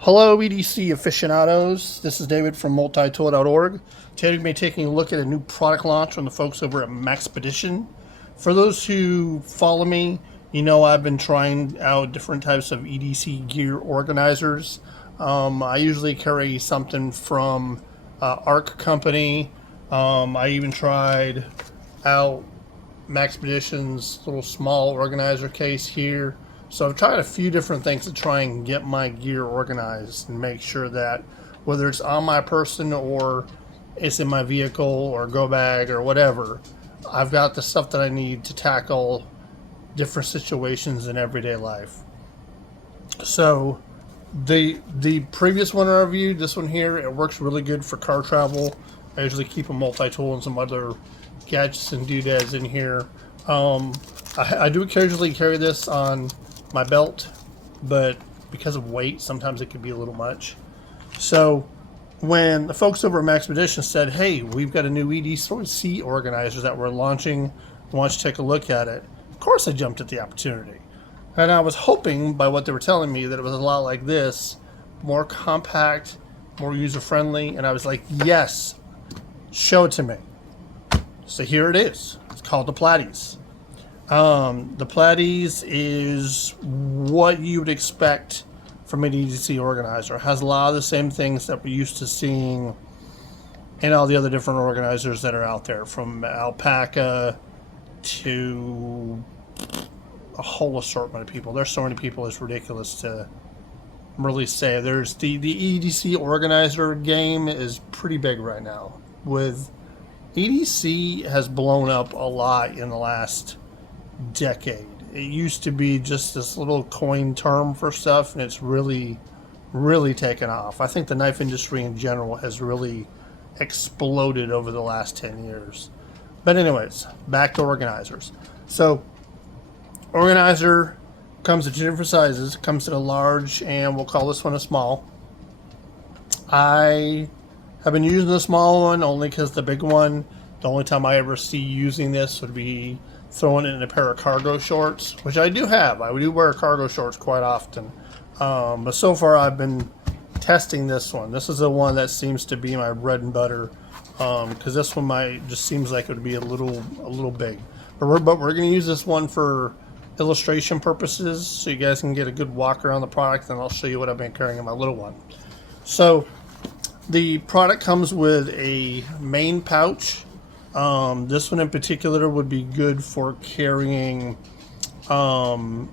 Hello, EDC aficionados. This is David from MultiTool.org. Today we're going to be taking a look at a new product launch from the folks over at Maxpedition. For those who follow me, you know I've been trying out different types of EDC gear organizers. I usually carry something from Arc Company. I even tried out Maxpedition's little small organizer case here. So I've tried a few different things to try and get my gear organized and make sure that whether it's on my person or it's in my vehicle or go bag or whatever, I've got the stuff that I need to tackle different situations in everyday life. So the previous one I reviewed, this one here, it works really good for car travel. I usually keep a multi-tool and some other gadgets and doodads in here. I do occasionally carry this on my belt, but because of weight, sometimes it could be a little much. So when the folks over at Maxpedition said, hey, we've got a new EDC organizer that we're launching, why don't you take a look at it? Of course I jumped at the opportunity. And I was hoping, by what they were telling me, that it was a lot like this, more compact, more user-friendly, and I was like, yes, show it to me. So here it is. It's called the Platties. The Platties is what you would expect from an EDC organizer. It has a lot of the same things that we're used to seeing in all the other different organizers that are out there, from alpaca to a whole assortment of people. There's so many people, it's ridiculous to really say. There's the EDC organizer game is pretty big right now. With EDC has blown up a lot in the last decade. It used to be just this little coin term for stuff, and it's really taken off. I think the knife industry in general has really exploded over the last 10 years. But anyways, back to organizers. So organizer comes in two different sizes. It comes in a large, and we'll call this one a small. I have been using the small one only because the big one, the only time I ever see using this would be throwing it in a pair of cargo shorts, which I do have. I do wear cargo shorts quite often. But so far I've been testing this one. This is the one that seems to be my bread and butter, because this one just seems like it would be a little big. But we're going to use this one for illustration purposes, so you guys can get a good walk around the product, and I'll show you what I've been carrying in my little one. So the product comes with a main pouch. This one in particular would be good for carrying some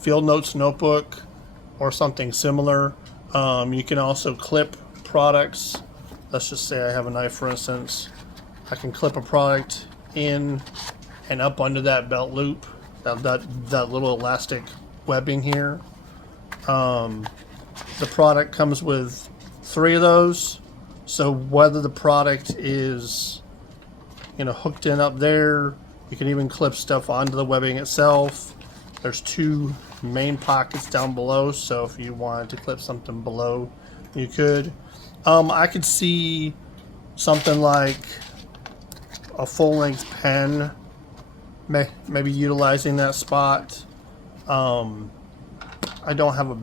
field notes notebook or something similar. You can also clip products. Let's just say I have a knife, for instance. I can clip a product in and up under that belt loop, that little elastic webbing here. The product comes with 3 of those, so whether the product is hooked in up there, you can even clip stuff onto the webbing itself. There's 2 main pockets down below, so if you wanted to clip something below, you could. I could see something like a full-length pen, maybe utilizing that spot. I don't have a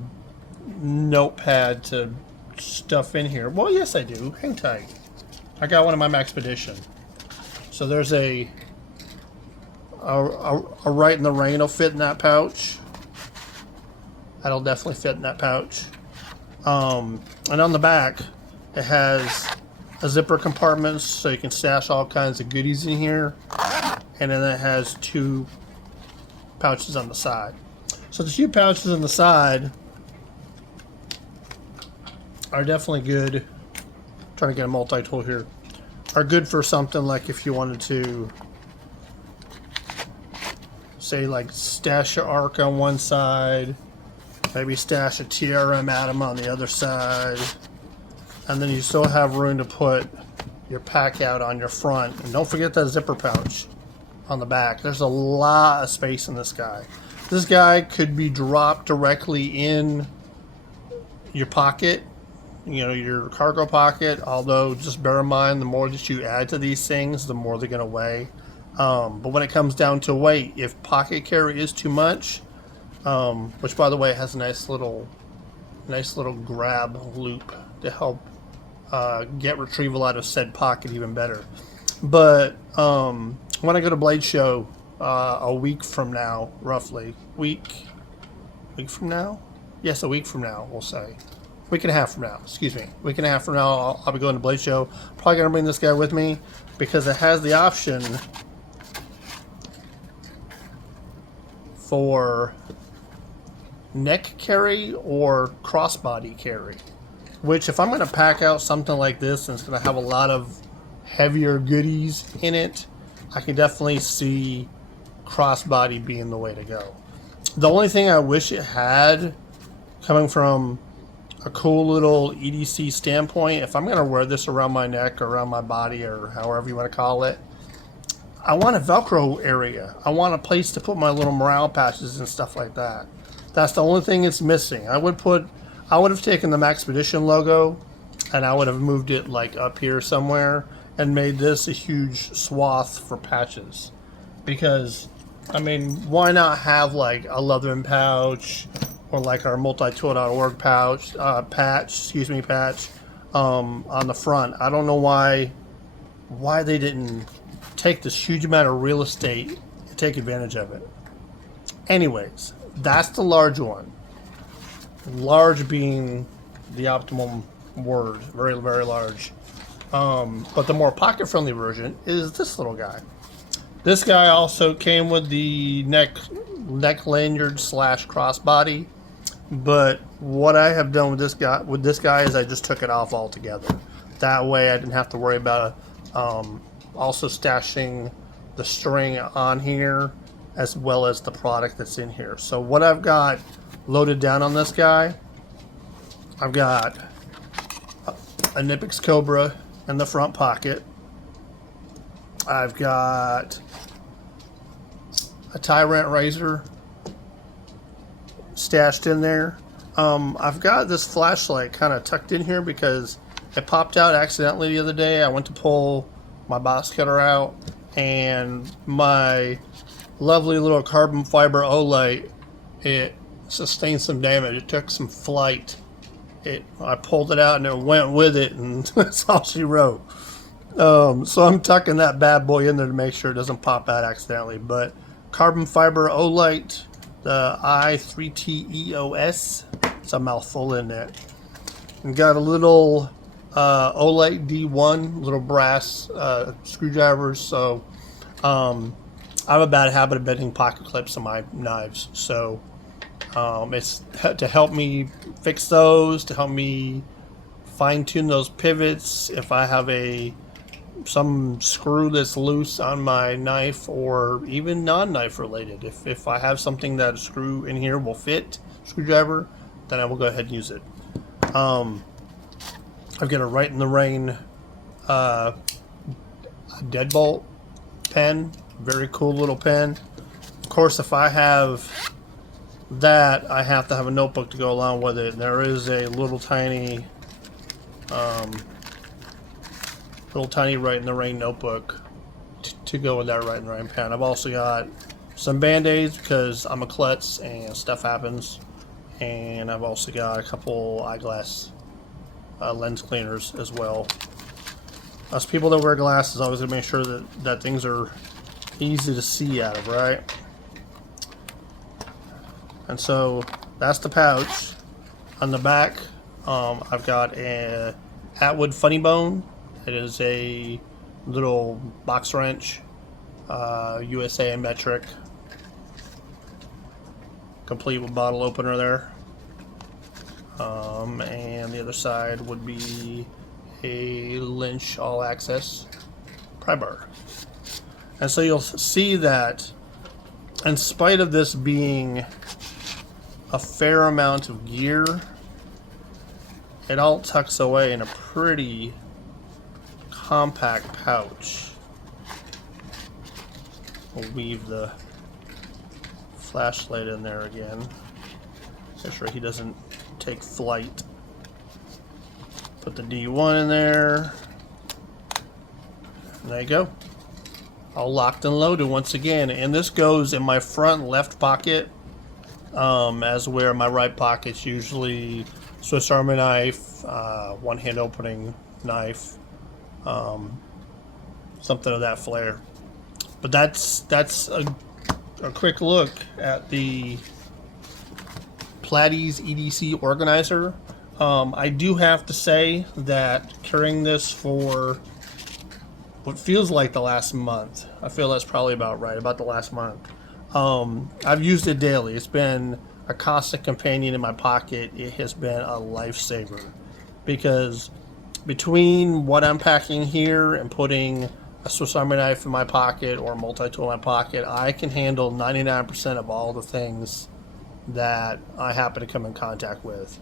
notepad to stuff in here. Well, yes I do. Hang tight. I got one in my Maxpedition. So there's a Right in the Rain will fit in that pouch. That'll definitely fit in that pouch. And on the back, it has a zipper compartment, so you can stash all kinds of goodies in here. And then it has 2 pouches on the side. So the 2 pouches on the side are definitely good. I'm trying to get a multi-tool here. Are good for something like if you wanted to, say, like stash your arc on one side, maybe stash a TRM atom on the other side, and then you still have room to put your pack out on your front. And don't forget that zipper pouch on the back. There's a lot of space in this guy. This guy could be dropped directly in your pocket, your cargo pocket, although just bear in mind, the more that you add to these things, the more they're going to weigh. But when it comes down to weight, if pocket carry is too much, which by the way has a nice little nice little grab loop to help get retrieval out of said pocket even better. But when I go to Blade Show a week from now, roughly, week from now? Yes, a week from now, we'll say. Week and a half from now, excuse me. Week and a half from now, I'll be going to Blade Show. Probably going to bring this guy with me because it has the option for neck carry or crossbody carry. Which, if I'm going to pack out something like this and it's going to have a lot of heavier goodies in it, I can definitely see crossbody being the way to go. The only thing I wish it had, coming from a cool little EDC standpoint, if I'm going to wear this around my neck or around my body or however you want to call it, I want a Velcro area. I want a place to put my little morale patches and stuff like that. That's the only thing it's missing. I would have taken the Maxpedition logo and I would have moved it like up here somewhere and made this a huge swath for patches. Because, I mean, why not have like a Leatherman pouch or like our MultiTool.org patch on the front. I don't know why they didn't take this huge amount of real estate and take advantage of it. Anyways, that's the large one. Large being the optimum word, very, very large. But the more pocket-friendly version is this little guy. This guy also came with the neck lanyard / crossbody. But what I have done with this guy is I just took it off altogether. That way I didn't have to worry about also stashing the string on here as well as the product that's in here. So what I've got loaded down on this guy, I've got a Nipix Cobra in the front pocket. I've got a Tyrant razor stashed in there. I've got this flashlight kind of tucked in here because it popped out accidentally the other day. I went to pull my box cutter out and my lovely little carbon fiber O-light, it sustained some damage. It took some flight. I pulled it out and it went with it, and that's all she wrote. So I'm tucking that bad boy in there to make sure it doesn't pop out accidentally. But carbon fiber O-light, the I3TEOS, it's a mouthful in it. And got a little O-light D1, little brass screwdrivers. So I have a bad habit of bending pocket clips on my knives. So it's to help me fix those, to help me fine-tune those pivots if I have some screw that's loose on my knife, or even non-knife related. If I have something that a screw in here will fit, screwdriver, then I will go ahead and use it. I've got a Right in the Rain a deadbolt pen, very cool little pen. Of course, if I have that, I have to have a notebook to go along with it. And there is a little tiny Right in the Rain notebook to go with that Right in the Rain pen. I've also got some band-aids because I'm a klutz and stuff happens. And I've also got a couple eyeglass lens cleaners as well. Us people that wear glasses always gotta make sure that things are easy to see out of, right? And so that's the pouch. On the back, I've got a Atwood Funny Bone. It is a little box wrench, USA metric, complete with bottle opener there. And the other side would be a Lynch All Access pry bar. And so you'll see that in spite of this being a fair amount of gear, it all tucks away in a pretty compact pouch. We'll weave the flashlight in there again. Make sure he doesn't take flight. Put the D1 in there. And there you go. All locked and loaded once again. And this goes in my front left pocket. as where my right pocket's usually Swiss Army knife, one hand opening knife, something of that flair. But that's a quick look at the Platties EDC organizer. I do have to say that carrying this for what feels like the last month, I feel that's probably about right, about the last month. I've used it daily. It's been a constant companion in my pocket. It has been a lifesaver because between what I'm packing here and putting a Swiss Army knife in my pocket or a multi-tool in my pocket, I can handle 99% of all the things that I happen to come in contact with.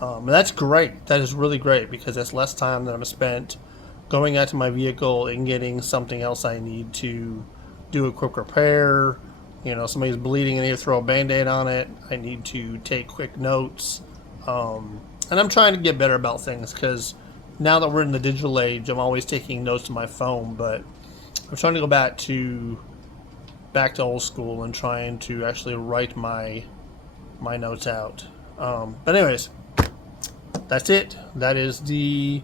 And that's great. That is really great because that's less time that I'm spent going out to my vehicle and getting something else I need to do a quick repair. You know, somebody's bleeding, I need to throw a Band-Aid on it. I need to take quick notes. And I'm trying to get better about things because now that we're in the digital age, I'm always taking notes on my phone, but I'm trying to go back to old school and trying to actually write my notes out. But anyways, that's it. That is the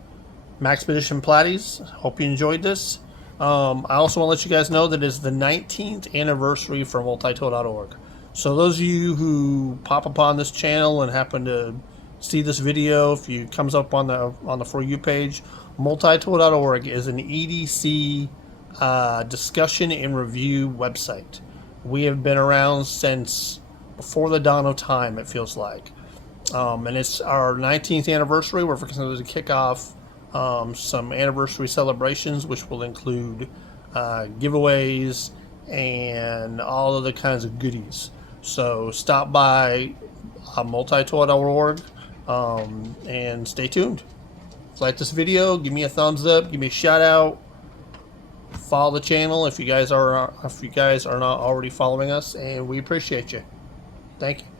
Maxpedition Platties. Hope you enjoyed this. I also want to let you guys know that it's the 19th anniversary for multitool.org. So those of you who pop upon this channel and happen to see this video, if you comes up on the For You page, multitool.org is an EDC discussion and review website. We have been around since before the dawn of time, it feels like. And it's our 19th anniversary. We're going to kick off some anniversary celebrations, which will include giveaways and all of the kinds of goodies. So stop by multitool.org and stay tuned. If you like this video, give me a thumbs up, give me a shout out, follow the channel if you guys are not already following us, and we appreciate you. Thank you.